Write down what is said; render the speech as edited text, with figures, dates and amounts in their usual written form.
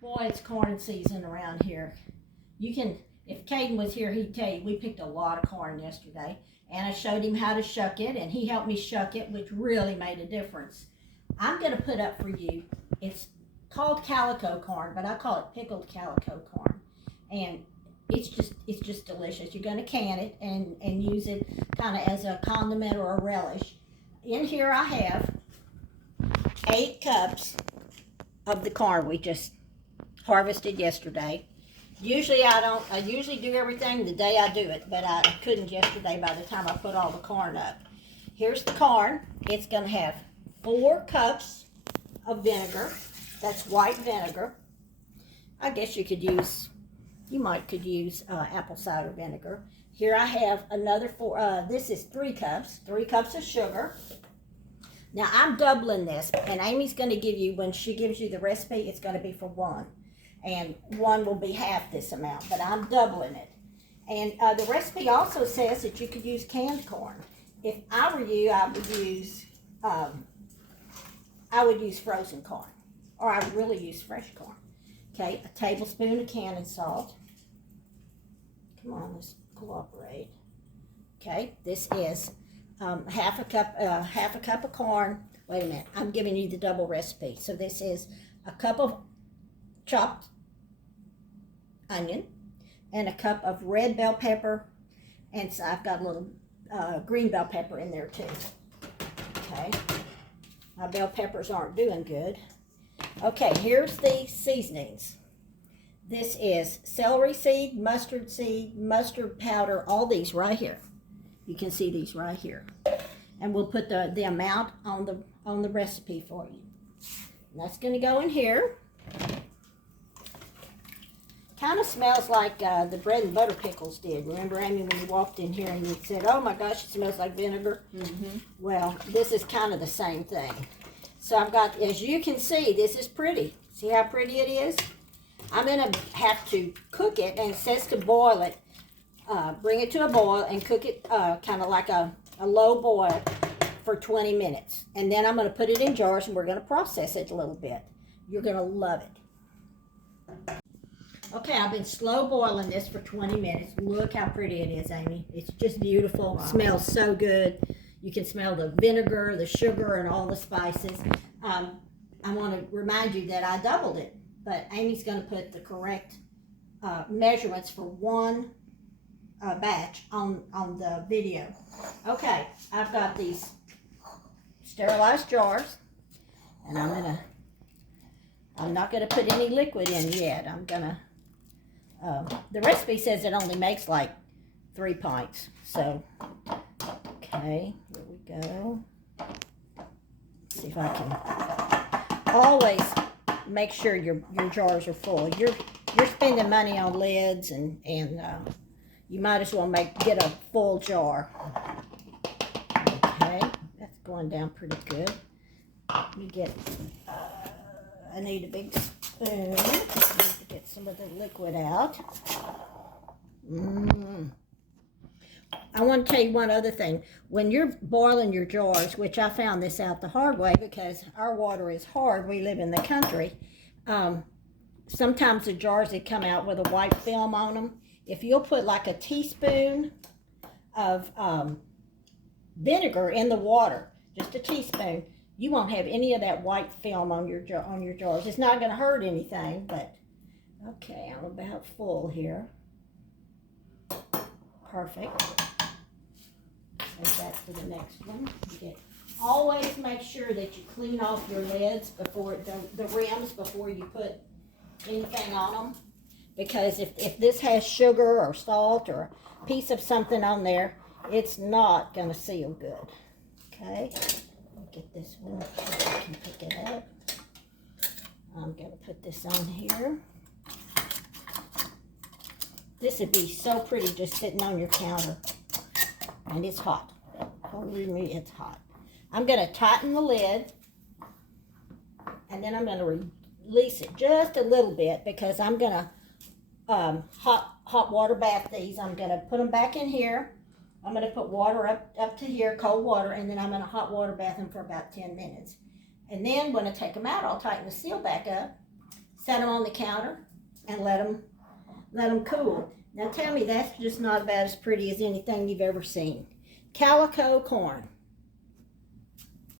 Boy, it's corn season around here. You can, if Caden was here, he'd tell you we picked a lot of corn yesterday. And I showed him how to shuck it, and he helped me shuck it, which really made a difference. I'm going to put up for you, it's called Calico Corn, but I call it Pickled Calico Corn. And it's just delicious. You're going to can it and use it kind of as a condiment or a relish. In here I have 8 cups of the corn we just harvested yesterday. Usually I usually do everything the day I do it, but I couldn't yesterday by the time I put all the corn up. Here's the corn. It's going to have 4 cups of vinegar. That's white vinegar. I guess you could use apple cider vinegar. Here I have another 4, this is 3 cups of sugar. Now I'm doubling this, and Amy's going to give you, when she gives you the recipe, it's going to be for 1. And 1 will be half this amount, but I'm doubling it. And the recipe also says that you could use canned corn. If I were you, I would use frozen corn, or I would really use fresh corn. Okay, a tablespoon of canning salt. Come on, let's cooperate. Okay, this is half a cup of corn. Wait a minute, I'm giving you the double recipe. So this is a cup of chopped onion and a cup of red bell pepper, and so I've got a little green bell pepper in there too. Okay, my bell peppers aren't doing good. Okay, here's the seasonings. This is celery seed, mustard powder, all these right here. You can see these right here. And we'll put the amount on the recipe for you. And that's going to go in here. Kind of smells like the bread and butter pickles did. Remember, Amy, when you walked in here and you said, "Oh my gosh, it smells like vinegar"? Mm-hmm. Well, this is kind of the same thing. So I've got, as you can see, this is pretty. See how pretty it is? I'm going to have to cook it, and it says to boil it. Bring it to a boil and cook it kind of like a low boil for 20 minutes. And then I'm going to put it in jars, and we're going to process it a little bit. You're going to love it. Okay, I've been slow boiling this for 20 minutes. Look how pretty it is, Amy. It's just beautiful. Wow. It smells so good. You can smell the vinegar, the sugar, and all the spices. I want to remind you that I doubled it, but Amy's going to put the correct measurements for 1 batch on the video. Okay, I've got these sterilized jars, and I'm not going to put any liquid in yet. I'm going to, the recipe says it only makes like 3 pints. So, okay, here we go. Let's see if I can. Always make sure your jars are full. You're spending money on lids, and you might as well get a full jar. Okay, that's going down pretty good. Let me get. I need a big spoon to get some of the liquid out. I want to tell you one other thing. When you're boiling your jars, which I found this out the hard way because our water is hard, we live in the country, sometimes the jars that come out with a white film on them, if you'll put like a teaspoon of vinegar in the water, just a teaspoon, you won't have any of that white film on your jars. It's not going to hurt anything, but okay, I'm about full here. Perfect. Save that for the next one. Always make sure that you clean off your lids before the rims before you put anything on them, because if this has sugar or salt or a piece of something on there, it's not going to seal good. Okay. Get this one so I can pick it up. I'm going to put this on here. This would be so pretty just sitting on your counter. And it's hot. Believe me, it's hot. I'm going to tighten the lid. And then I'm going to release it just a little bit, because I'm going to hot water bath these. I'm going to put them back in here. I'm going to put water up to here, cold water, and then I'm going to hot water bath them for about 10 minutes. And then when I take them out, I'll tighten the seal back up, set them on the counter, and let them cool. Now tell me that's just not about as pretty as anything you've ever seen. Calico corn.